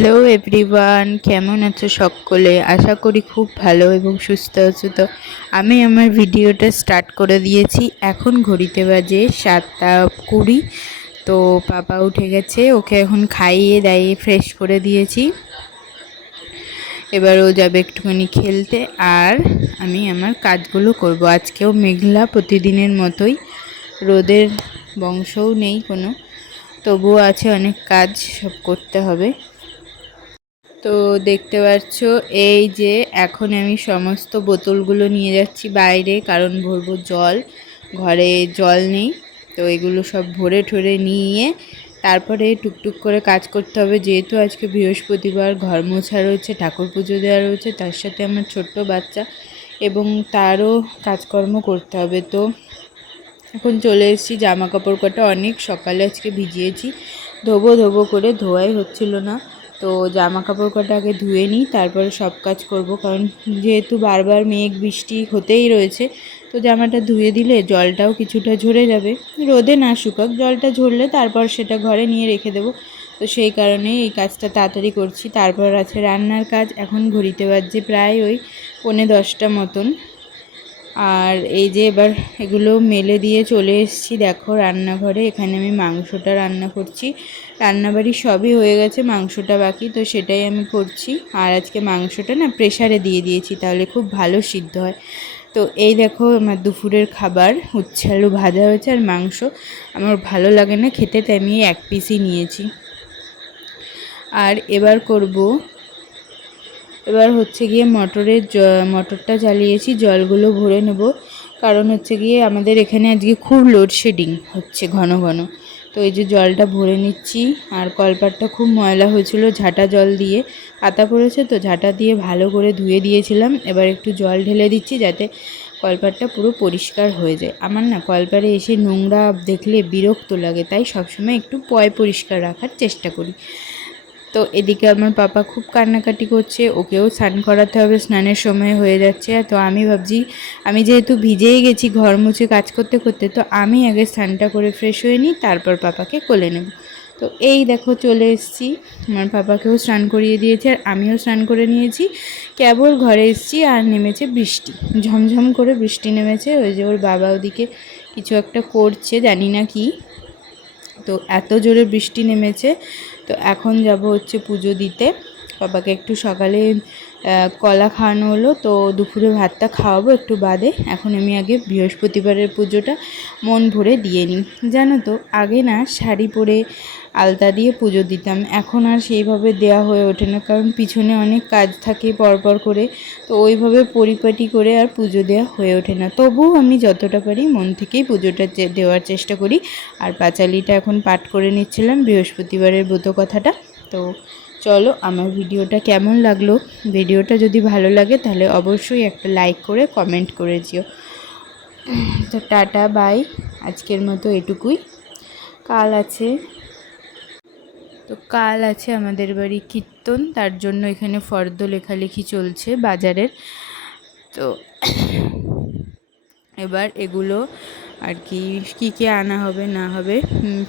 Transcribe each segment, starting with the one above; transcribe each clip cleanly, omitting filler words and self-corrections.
Hello everyone, কেমন আছো সকলে? আশা করি খুব ভালো এবং সুস্থ আছো। তো আমি আমার ভিডিওটা স্টার্ট করে দিয়েছি। এখন ঘড়িতে বাজে 7:20। তো পাপা উঠে গেছে, ওকে এখন খাইয়ে দাইয়ে ফ্রেশ করে দিয়েছি। এবার ও যাবে একটুখানি খেলতে, আর আমি আমার কাজগুলো করব। আজকেও মেঘলা প্রতিদিনের মতোই, রোদের বংশও নেই কোনো, তবুও আছে অনেক কাজ, সব করতে হবে। তো দেখতে পাচ্ছ এই যে এখন আমি সমস্ত বোতলগুলো নিয়ে যাচ্ছি বাইরে, কারণ ভরবো জল, ঘরে জল নেই। তো এগুলো সব ভরে ঠরে নিয়ে তারপরে টুকটুক করে কাজ করতে হবে, যেহেতু আজকে বৃহস্পতিবার, ঘর মোছা রয়েছে, ঠাকুর পুজো দেওয়া রয়েছে, তার সাথে আমার ছোট্ট বাচ্চা এবং তারও কাজকর্ম করতে হবে। তো এখন চলে এসেছি, জামা কাপড় কটা অনেক সকালে আজকে ভিজিয়েছি, ধোবো ধোবো করে ধোয়াই হচ্ছিল না। তো জামা কাপড় কটা আগে ধুয়ে নিই, তারপরে সব কাজ করব, কারণ যেহেতু বারবার মেঘ বৃষ্টি হতেই রয়েছে। তো জামাটা ধুয়ে দিলে জলটাও কিছুটা ঝরে যাবে, রোদে না শুকাক, জলটা ঝরলে তারপর সেটা ঘরে নিয়ে রেখে দেবো। তো সেই কারণেই এই কাজটা তাড়াতাড়ি করছি। তারপর আছে রান্নার কাজ। এখন ঘড়িতে বাজছে প্রায় ওই 9:45 মতন। আর এই যে এবার এগুলো মেলে দিয়ে চলে এসেছি দেখো রান্নাঘরে। এখানে আমি মাংসটা রান্না করছি, রান্নাবাড়ি সবই হয়ে গেছে, মাংসটা বাকি, তো সেটাই আমি করছি। আর আজকে মাংসটা না প্রেসারে দিয়ে দিয়েছি, তাহলে খুব ভালো সিদ্ধ হয়। তো এই দেখো আমার দুপুরের খাবার, উচ্ছে আলু ভাজা হয়েছে আর মাংস। আমার ভালো লাগে না খেতে, তাই আমি এক পিসই নিয়েছি। আর এবার হচ্ছে গিয়ে মটরটা জ্বালিয়েছি, জলগুলো ভরে নেব, কারণ হচ্ছে গিয়ে আমাদের এখানে আজকে খুব লোডশেডিং হচ্ছে ঘন ঘন। তো এই যে জলটা ভরে নিচ্ছি। আর কলপাটটা খুব ময়লা হয়েছিল, ঝাঁটা জল দিয়ে, পাতা পড়েছে তো ঝাঁটা দিয়ে ভালো করে ধুয়ে দিয়েছিলাম। এবার একটু জল ঢেলে দিচ্ছি যাতে কলপাটটা পুরো পরিষ্কার হয়ে যায়। আমার না কলপারে এসে নোংরা দেখলে বিরক্ত লাগে, তাই সবসময় একটু পরিষ্কার রাখার চেষ্টা করি। তো এদিকে আমার পাপা খুব কান্নাকাটি করছে, ওকেও স্নান করাতে হবে, স্নানের সময় হয়ে যাচ্ছে। তো আমি ভাবছি, আমি যেহেতু ভিজেই গেছি ঘর মুছে কাজ করতে করতে, তো আমি আগে স্নানটা করে ফ্রেশ হয়ে নিই, তারপর পাপাকে কোলে নেব। তো এই দেখো চলে এসেছি, আমার পাপাকেও স্নান করিয়ে দিয়েছে আর আমিও স্নান করে নিয়েছি। কেবল ঘরে এসেছি আর নেমেছে বৃষ্টি, ঝমঝম করে বৃষ্টি নেমেছে। ওই যে ওর বাবা ওদিকে কিছু একটা করছে, জানি না কি। তো এত জোরে বৃষ্টি নেমেছে। তো এখন যাব হচ্ছে পুজো দিতে। বাবাকে একটু সকালে কলা খাওয়ানো হলো, তো দুপুরে ভাতটা খাওয়াবো একটু বাদে। এখন আমি আগে বৃহস্পতিবারের পুজোটা মন ভরে দিয়ে নিই। জানো তো আগে না শাড়ি পরে আলতা দিয়ে পুজো দিতাম, এখন আর সেইভাবে দেওয়া হয়ে ওঠে না, কারণ পিছনে অনেক কাজ থাকে পরপর করে। তো ওইভাবে পরিপাটি করে আর পুজো দেওয়া হয়ে ওঠে না। তবুও আমি যতটা পারি মন থেকেই পুজোটা দেওয়ার চেষ্টা করি। আর পাঁচালিটা এখন পাঠ করে নিচ্ছিলাম, বৃহস্পতিবারের ব্রত কথাটা। তো চলো, আমার ভিডিওটা কেমন লাগলো, ভিডিওটা যদি ভালো লাগে তাহলে অবশ্যই একটা লাইক করে কমেন্ট করে দিও। তো টাটা বাই, আজকের মতো এটুকুই। কাল আছে আমাদের বাড়ি কীর্তন, তার জন্য এখানে ফর্দ লেখালেখি চলছে বাজারের। তো এবার এগুলো আর কি কী কী আনা হবে না হবে,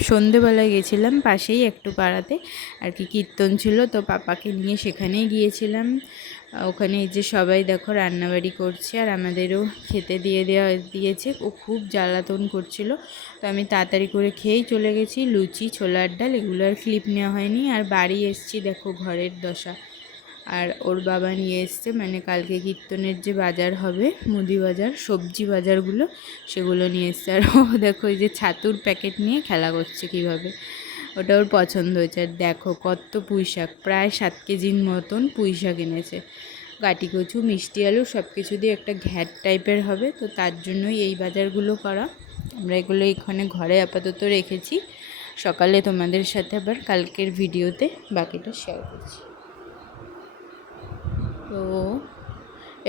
সন্ধেবেলায় গেছিলাম পাশেই একটু পাড়াতে আর কি কীর্তন ছিল, তো পাপাকে নিয়ে সেখানেই গিয়েছিলাম। ওখানে এই যে সবাই দেখো রান্নাবাড়ি করছে, আর আমাদেরও খেতে দিয়েছে। ও খুব জ্বালাতন করছিল, তো আমি তাড়াতাড়ি করে খেয়েই চলে গেছি। লুচি, ছোলার ডাল, এগুলো আর ক্লিপ নেওয়া হয়নি। আর বাড়ি এসছি, দেখো ঘরের দশা। আর ওর বাবা নিয়ে এসছে, মানে কালকে কীর্তনের যে বাজার হবে, মুদি বাজার, সবজি বাজারগুলো, সেগুলো নিয়ে এসছে। আর ও দেখো এই যে ছাতুর প্যাকেট নিয়ে খেলা করছে কীভাবে, ওটা ওর পছন্দ হয়েছে। আর দেখো কত পুঁই শাক, প্রায় 7 কেজির মতন পুঁই শাক এনেছে। কাটি কচু, মিষ্টি আলু সব কিছু দিয়ে একটা ঘ্যাট টাইপের হবে, তো তার জন্যই এই বাজারগুলো করা। আমরা এগুলো এখানে ঘরে আপাতত রেখেছি, সকালে তোমাদের সাথে আবার কালকের ভিডিওতে বাকিটা শেয়ার করছি। তো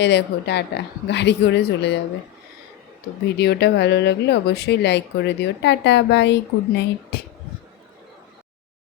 এ দেখো টাটা, গাড়ি করে চলে যাবে। তো ভিডিওটা ভালো লাগলে অবশ্যই লাইক করে দিও। Tata bye, good night.